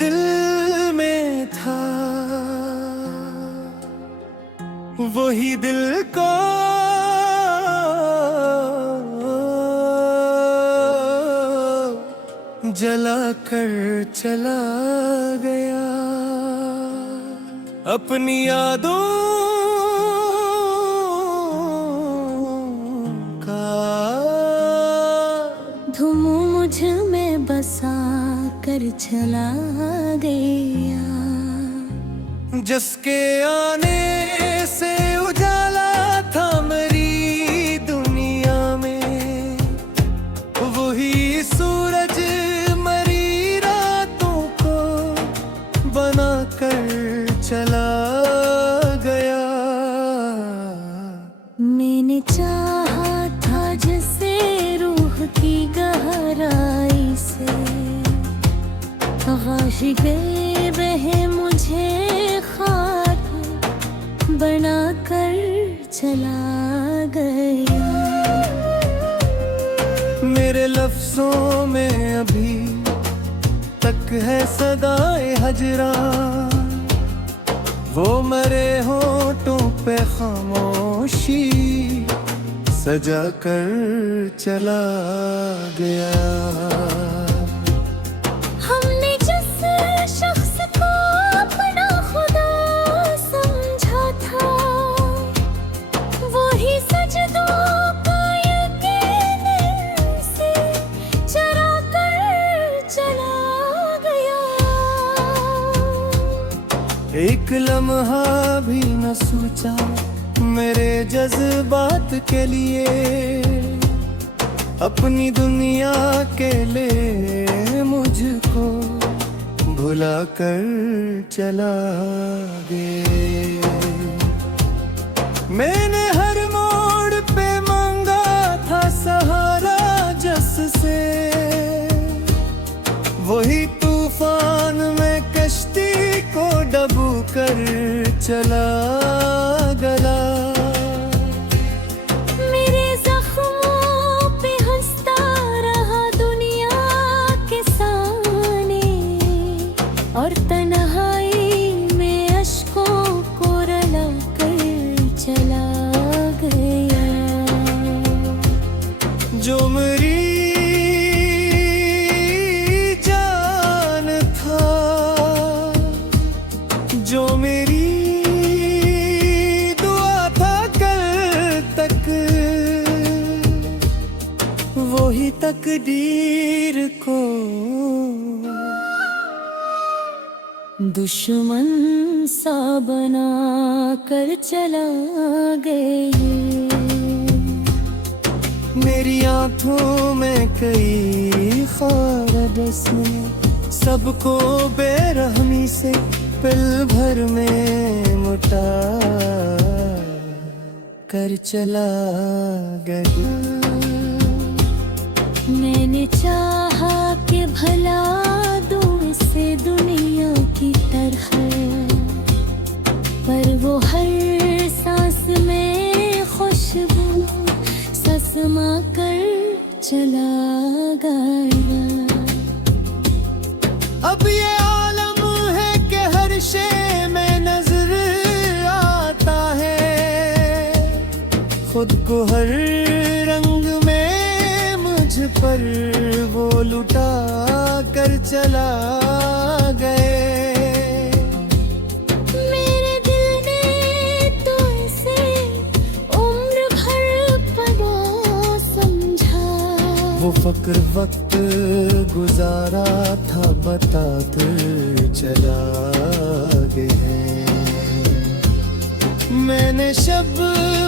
दिल में था वही दिल को जला कर चला गया। अपनी यादों का धुम मुझ में बसा कर चला गया। जिसके आने से उजाला था मेरी दुनिया में, वही सूरज मरी रातों को बना कर चला गया। मैंने चाहा था जिसे रूह की गहराई से, आशिक़े रहे मुझे खाक बना कर चला गया। मेरे लफ्जों में अभी तक है सदाए हजरा, वो मरे होठों पे खामोशी सजा कर चला गया। हमने जिस शख्स को अपना खुदा समझा था, वही सजदों का यकीन से चरा कर चला गया। एक लम्हा भी न सोचा मेरे जज्बात के लिए, अपनी दुनिया के लिए मुझको भुला कर चला गया। मैंने हर मोड़ पे मांगा था सहारा जस से, वही तूफान में कश्ती को डूबो कर चला गया। मेरे जख्मों पे हंसता रहा दुनिया के सामने, और तन्हाई में अश्कों को रुला कर चला गया। जो मेरी जान था, जो मेरी दुआ था कल तक, वही तकदीर को दुश्मन सा बना कर चला गया। मेरी आंखों में कई ख्वाब बसे, सबको बेरहमी से पल भर में मुटा कर चला गया। मैंने चाहा कि भला दूं इसे दुनिया की तरह, पर वो हर सांस में खुशबू समा कर चला गया। अब ये आलम है कि हर शे में नजर आता है, खुद को हर रंग में मुझ पर वो लुटा कर चला गए। मेरे दिल ने तो इसे उम्र भर पना समझा, वो फक्र वक्त गुजारा था बता कर चला गया। मैंने शब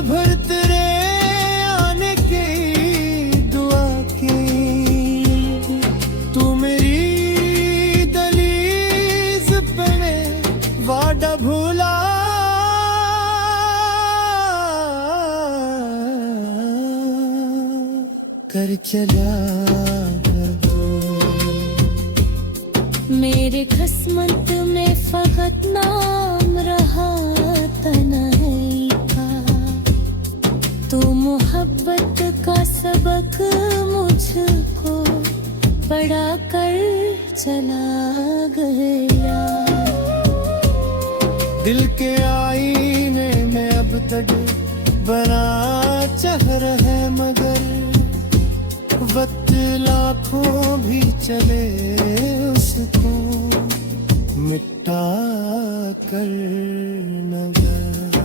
भर तेरे आने की दुआ की, तू मेरी दलीज पे वादा भूला कर चला गया। मेरे किस्मत में फकत नाम रहा तन्हाई का, तू मोहब्बत का सबक मुझको पढ़ा कर चला गया। दिल के आईने में अब तक बना चेहरा है, मगर वक्त लाखों भी चले उसको मिटा कर नगर।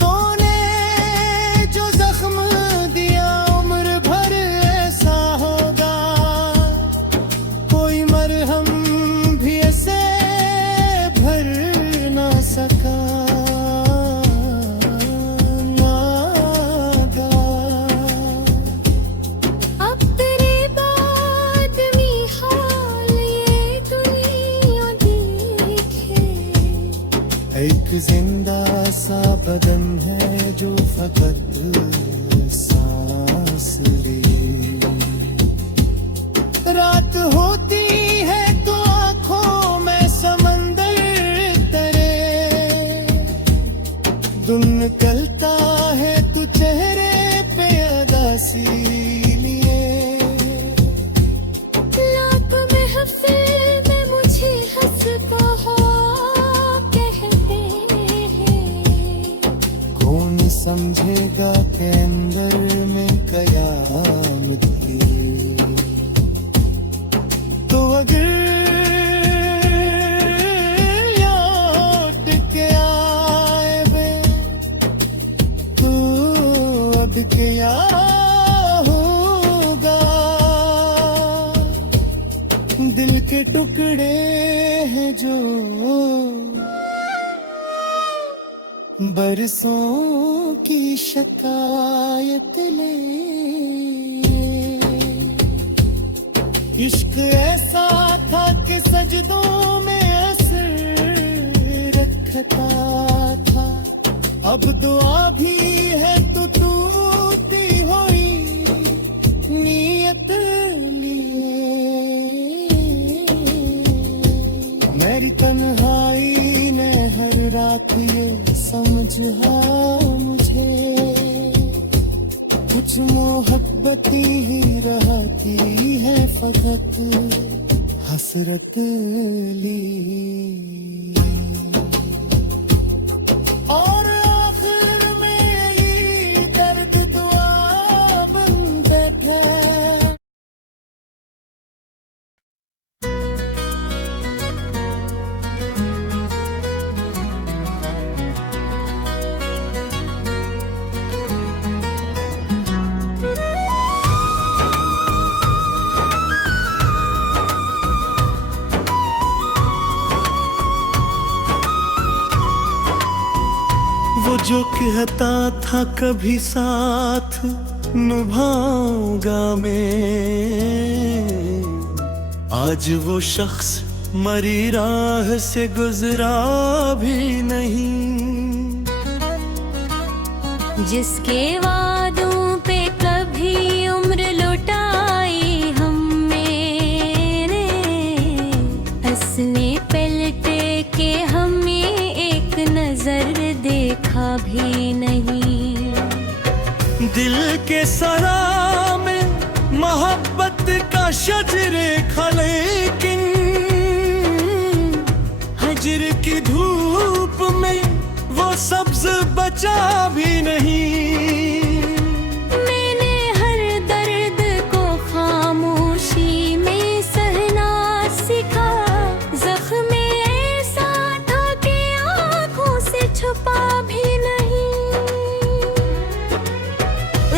तूने जो जख्म दिया उम्र भर ऐसा होगा, कोई मरहम भी ऐसे भर ना सका। एक जिंदा सा बदन है जो फकत सांस ले। रात होती है तो आंखों में समंदर तरे, दिन निकलता है तो चेहरे पे अदासी लिए। लाख महफिल में मुझे हंसता हो समझेगा के अंदर में कयामत की। तो अगर लौट के आए बे तो अब क्या होगा। दिल के टुकड़े हैं जो बरसों की शिकायत ले। इश्क ऐसा था कि सजदों में असर रखता था, अब दुआ भी है तो टूटी हुई नीयत लिए। मेरी तन्हाई ने हर रात ये समझा मुझे, कुछ मोहब्बती ही रहती है फकत हसरत ली। और आखिर में ये दर्द दुआ बन बैठा। वो जो कहता था कभी साथ निभाऊंगा मैं, आज वो शख्स मरी राह से गुजरा भी नहीं। जिसके वादों पे कभी उम्र लुटाई हमने, हंसने पलटे के हमें एक नजर देखा भी नहीं। दिल के सरा में मोहब्बत का शजरे खा, लेकिन हजर की धूप में वो सब्ज बचा भी नहीं। मैंने हर दर्द को खामोशी में सहना सीखा, जख्म ऐसा था कि आंखों से छुपा भी नहीं।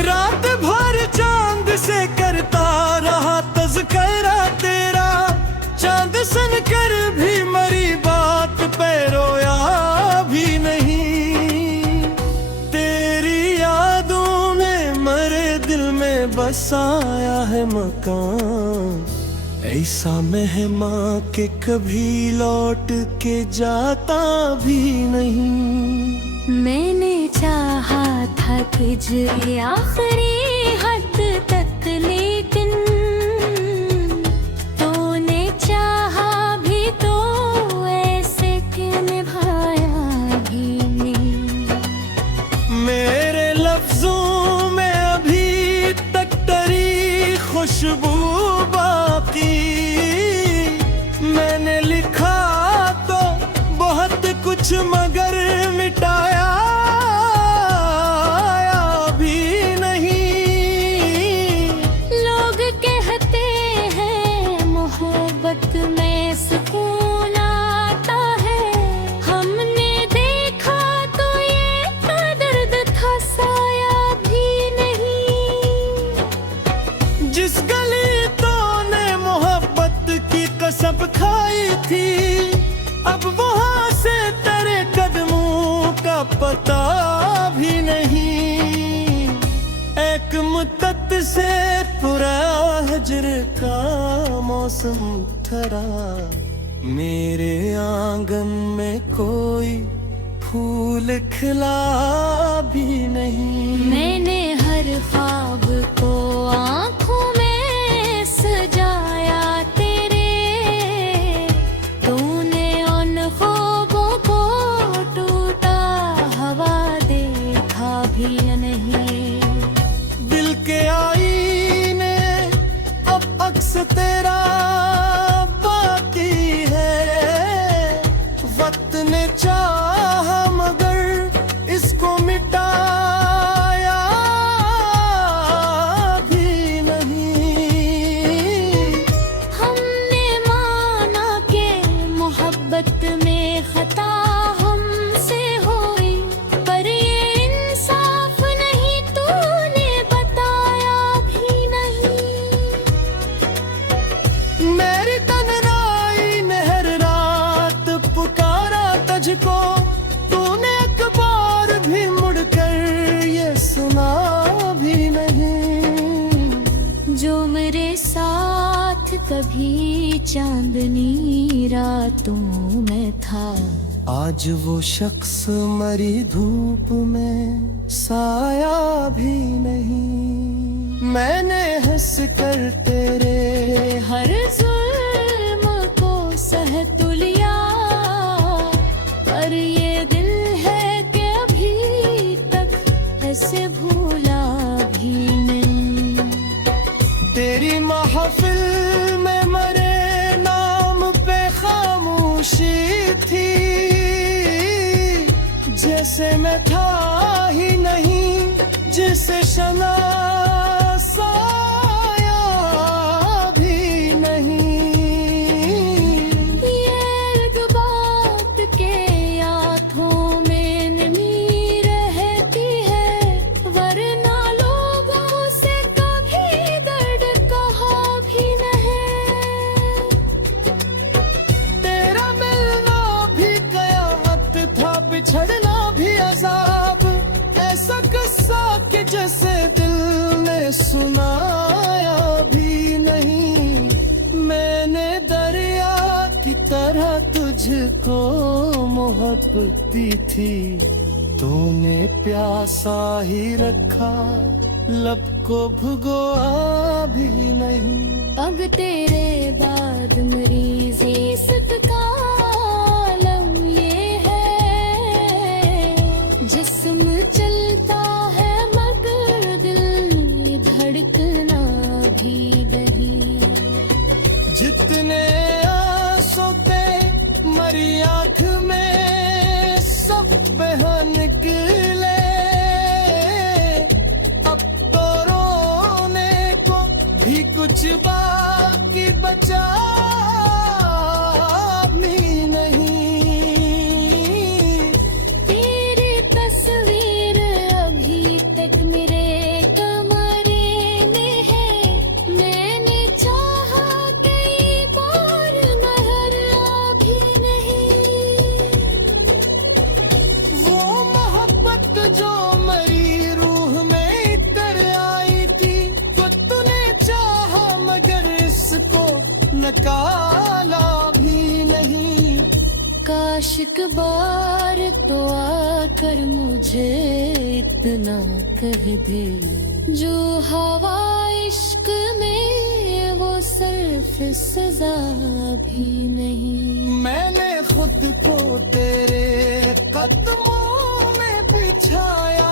रात भर चांद से करता रहा तज़किरा तेरा, चांद सन कर भी मरी बात पे रोया भी नहीं। तेरी यादों में मरे दिल में बसाया है मकान, ऐसा मेहमान के कभी लौट के जाता भी नहीं। मैंने चाहा था तुझे आखिरी हद तक, लेकिन तूने चाहा भी तो ऐसे कि निभाया भी नहीं। मेरे लफ्जों में अभी तक तेरी खुशबू बाकी की। मैंने लिखा तो बहुत कुछ मगर मिटाया भी नहीं। लोग कहते हैं मोहब्बत में सुकून आता है, हमने देखा तो ये दर्द था साया भी नहीं। जिस गली तूने मोहब्बत की कसम खाई थी, अब वहां से तेरे कदमों का पता भी नहीं। एक मुद्दत से पूरा हजर का मौसम ठहरा, मेरे आंगन में कोई फूल खिला भी नहीं। मैंने हर ख्वाब को आँखों में सजाया तेरे, तूने उन ख्वाबों को टूटा हवा देखा भी नहीं। दिल के आईने अब अक्स तेरा बाकी है। वक्त ने चाहा मगर इसको मिटाया भी नहीं। हमने माना के मोहब्बत में खता हमसे हुई, पर ये इंसाफ नहीं तूने बताया भी नहीं। मेरी तन्हाई ने हर रात पुकारा तुझको, तूने एक बार भी मुड़कर ये सुना भी नहीं। जो मेरे साथ कभी चांदनी रातों में था, आज वो शख्स मरी धूप में साया भी नहीं। मैंने हंस कर तेरे हर जुल्म को सह तो लिया, पर ये दिल है कि अभी तक ऐसे भूला भी नहीं। तेरी महफिल में मरे नाम पे खामोशी थी, जैसे मैं था ही नहीं जिसे शनासाया भी नहीं। ये एक बात के आँखों में नमी रहती है, वरना लोगों से कभी दर्द कहा भी नहीं। तेरा मिलना भी कयामत था, बिछड़ना भी अजाब। ऐसा किस्सा कि जैसे दिल ने सुनाया भी नहीं। मैंने दरिया की तरह तुझको मोहब्बत दी थी, तूने प्यासा ही रखा, लब को भुगोआ भी नहीं। अब तेरे बाद मरीज़ी सदका आलम ये है, जिस्म चलता है मगर दिल धड़कना भी नहीं। जितने आंसू पे मरी आँख में सब बहा निकले, अब तो रोने को भी कुछ बाकी बचा भी नहीं। तेरी तस्वीर अभी तक मेरे कमरे में है, मैंने चाहा कई बार नजर आ भी नहीं। वो मोहब्बत जो मरी रूह में इतर आई थी, तो तूने चाहा मगर इसको नकाला भी नहीं। काश एक बार तो आकर मुझे इतना कह दे, जो हवा इश्क में वो सिर्फ सजा भी नहीं। मैंने खुद को तेरे कदमों में बिछाया,